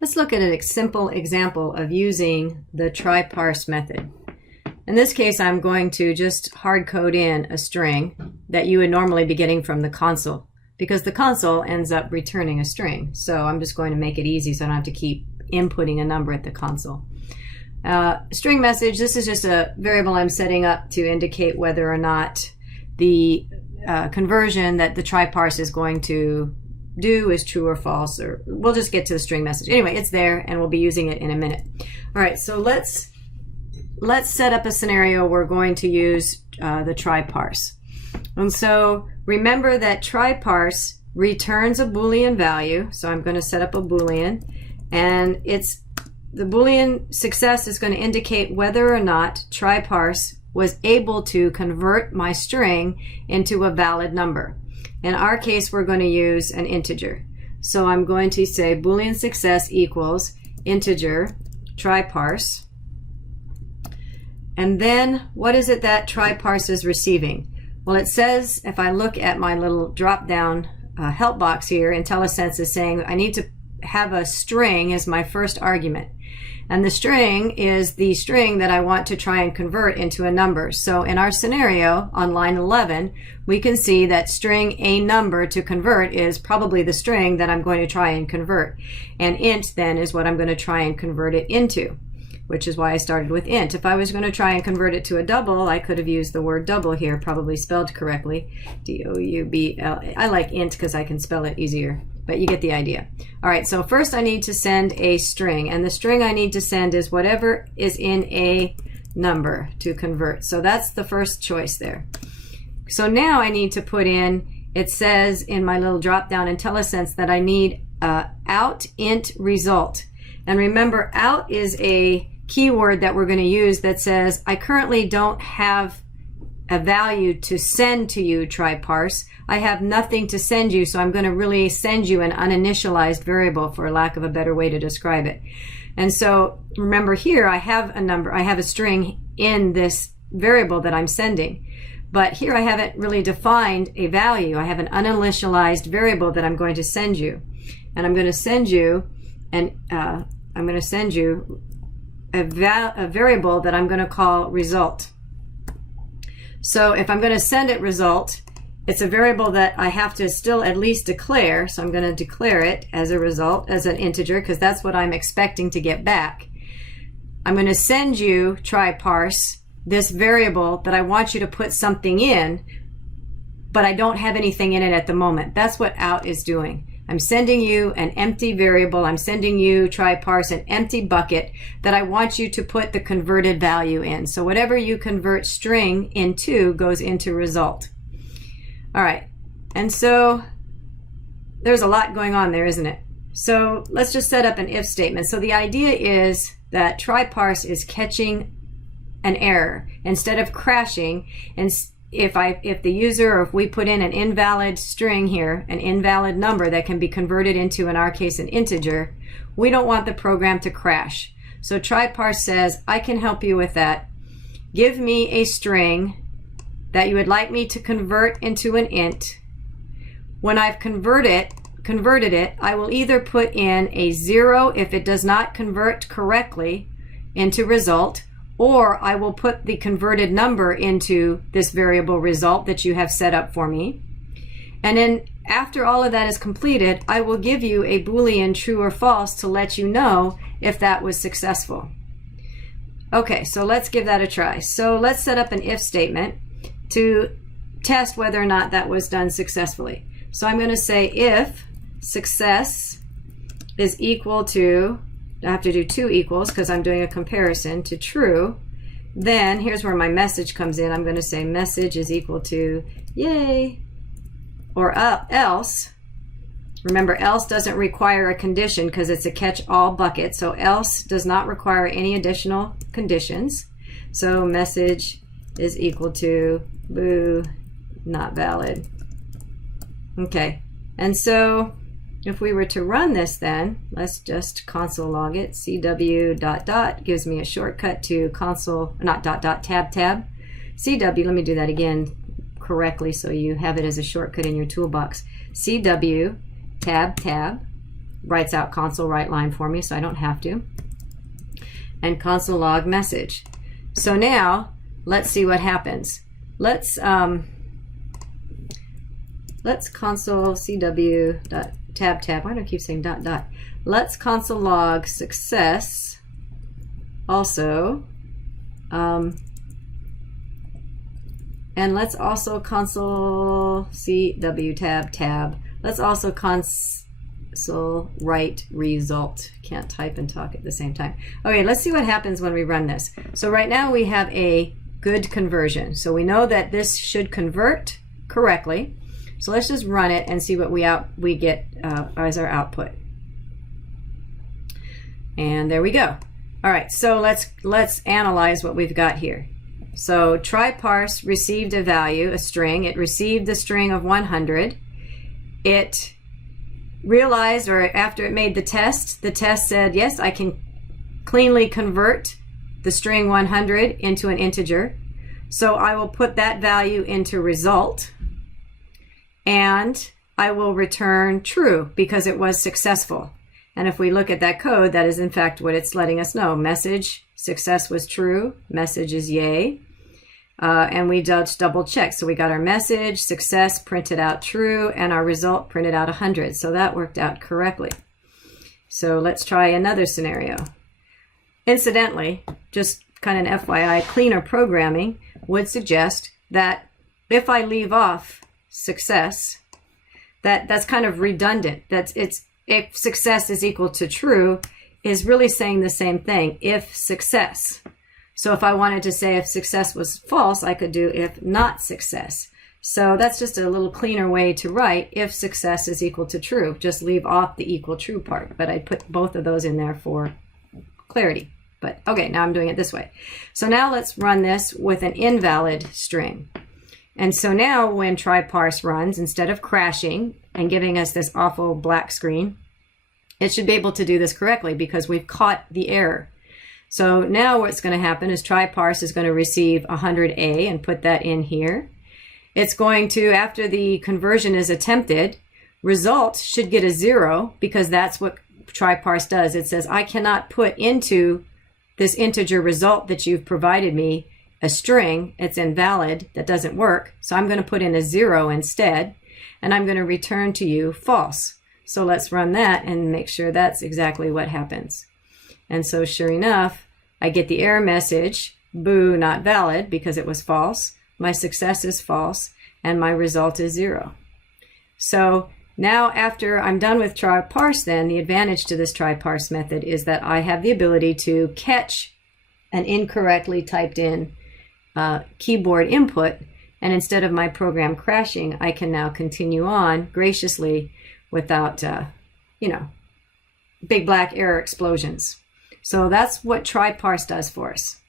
Let's look at a simple example of using the Tryparse method. In this case, I'm going to just hard code in a string that you would normally be getting from the console, because the console ends up returning a string. So I'm just going to make it easy so I don't have to keep inputting a number at the console. String message, this is just a variable I'm setting up to indicate whether or not the conversion that the Tryparse is going to do is true or false, or we'll just get to the string message. Anyway, it's there and we'll be using it in a minute. All right, so let's set up a scenario we're going to use the Tryparse. And so remember that Tryparse returns a Boolean value. So I'm going to set up a Boolean, and the Boolean success is going to indicate whether or not Tryparse was able to convert my string into a valid number. In our case, we're going to use an integer. So I'm going to say Boolean success equals integer Tryparse. And then what is it that Tryparse is receiving? Well, it says, if I look at my little drop-down help box here, IntelliSense is saying I need to have a string as my first argument. And the string is the string that I want to try and convert into a number. So in our scenario on line 11, we can see that string a number to convert is probably the string that I'm going to try and convert. And int then is what I'm going to try and convert it into, which is why I started with int. If I was going to try and convert it to a double, I could have used the word double here, probably spelled correctly. D-O-U-B-L. I like int because I can spell it easier, but you get the idea. All right, so first I need to send a string, and the string I need to send is whatever is in a number to convert. So that's the first choice there. So now I need to put in, it says in my little drop-down IntelliSense that I need out int result. And remember, out is a keyword that we're going to use that says, I currently don't have a value to send to you, Tryparse. I have nothing to send you, so I'm going to really send you an uninitialized variable, for lack of a better way to describe it. And so remember here, I have a number, I have a string in this variable that I'm sending. But here I haven't really defined a value. I have an uninitialized variable that I'm going to send you. And I'm going to send you a variable that I'm going to call result. So if I'm going to send it result, it's a variable that I have to still at least declare. So I'm going to declare it as a result, as an integer, because that's what I'm expecting to get back. I'm going to send you, Tryparse, this variable that I want you to put something in, but I don't have anything in it at the moment. That's what out is doing. I'm sending you an empty variable. I'm sending you, Tryparse, an empty bucket that I want you to put the converted value in. So whatever you convert string into goes into result. All right, and so there's a lot going on there, isn't it? So let's just set up an if statement. So the idea is that Tryparse is catching an error instead of crashing. And if the user, or if we put in an invalid string here, an invalid number that can be converted into, in our case, an integer, we don't want the program to crash. So Tryparse says, I can help you with that. Give me a string that you would like me to convert into an int. When I've converted it, I will either put in a 0 if it does not convert correctly into result, or I will put the converted number into this variable result that you have set up for me. And then after all of that is completed, I will give you a Boolean true or false to let you know if that was successful. Okay, so let's give that a try. So let's set up an if statement to test whether or not that was done successfully. So I'm going to say if success is equal to, I have to do two equals because I'm doing a comparison, to true, then here's where my message comes in. I'm going to say message is equal to yay, or else. Remember, else doesn't require a condition because it's a catch-all bucket, so else does not require any additional conditions. So message is equal to boo, not valid. Okay, and so if we were to run this, then let's just console log it. cw ... gives me a shortcut to console, not ... tab cw. Let me do that again correctly so you have it as a shortcut in your toolbox. cw tab writes out console write line for me, so I don't have to. And console log message. So now let's see what happens. Let's console cw dot tab. Why do I keep saying dot dot? Let's console log success also. And let's also console cw tab. Let's also console write result. Can't type and talk at the same time. Okay, let's see what happens when we run this. So right now we have a good conversion. So we know that this should convert correctly. So let's just run it and see what we get as our output. And there we go. All right, so let's analyze what we've got here. So Tryparse received a value, a string. It received the string of 100. It realized, or after it made the test said, yes, I can cleanly convert the string 100 into an integer. So I will put that value into result, and I will return true because it was successful. And if we look at that code, that is in fact what it's letting us know. Message, success was true, message is yay. And we just double check. So we got our message, success printed out true, and our result printed out 100. So that worked out correctly. So let's try another scenario. Incidentally, just kind of an FYI, cleaner programming would suggest that if I leave off success, that's kind of redundant. If success is equal to true is really saying the same thing, if success. So if I wanted to say if success was false, I could do if not success. So that's just a little cleaner way to write if success is equal to true. Just leave off the equal true part. But I put both of those in there for clarity. But okay, now I'm doing it this way. So now let's run this with an invalid string. And so now when Tryparse runs, instead of crashing and giving us this awful black screen, it should be able to do this correctly because we've caught the error. So now what's going to happen is Tryparse is going to receive 100A and put that in here. It's going to, after the conversion is attempted, result should get a 0 because that's what Tryparse does. It says, I cannot put into this integer result that you've provided me a string. It's invalid. That doesn't work. So I'm going to put in a 0 instead, and I'm going to return to you false. So let's run that and make sure that's exactly what happens. And so sure enough, I get the error message, boo, not valid, because it was false. My success is false, and my result is 0. So now after I'm done with Tryparse, then the advantage to this Tryparse method is that I have the ability to catch an incorrectly typed in keyboard input, and instead of my program crashing, I can now continue on graciously without, big black error explosions. So that's what Tryparse does for us.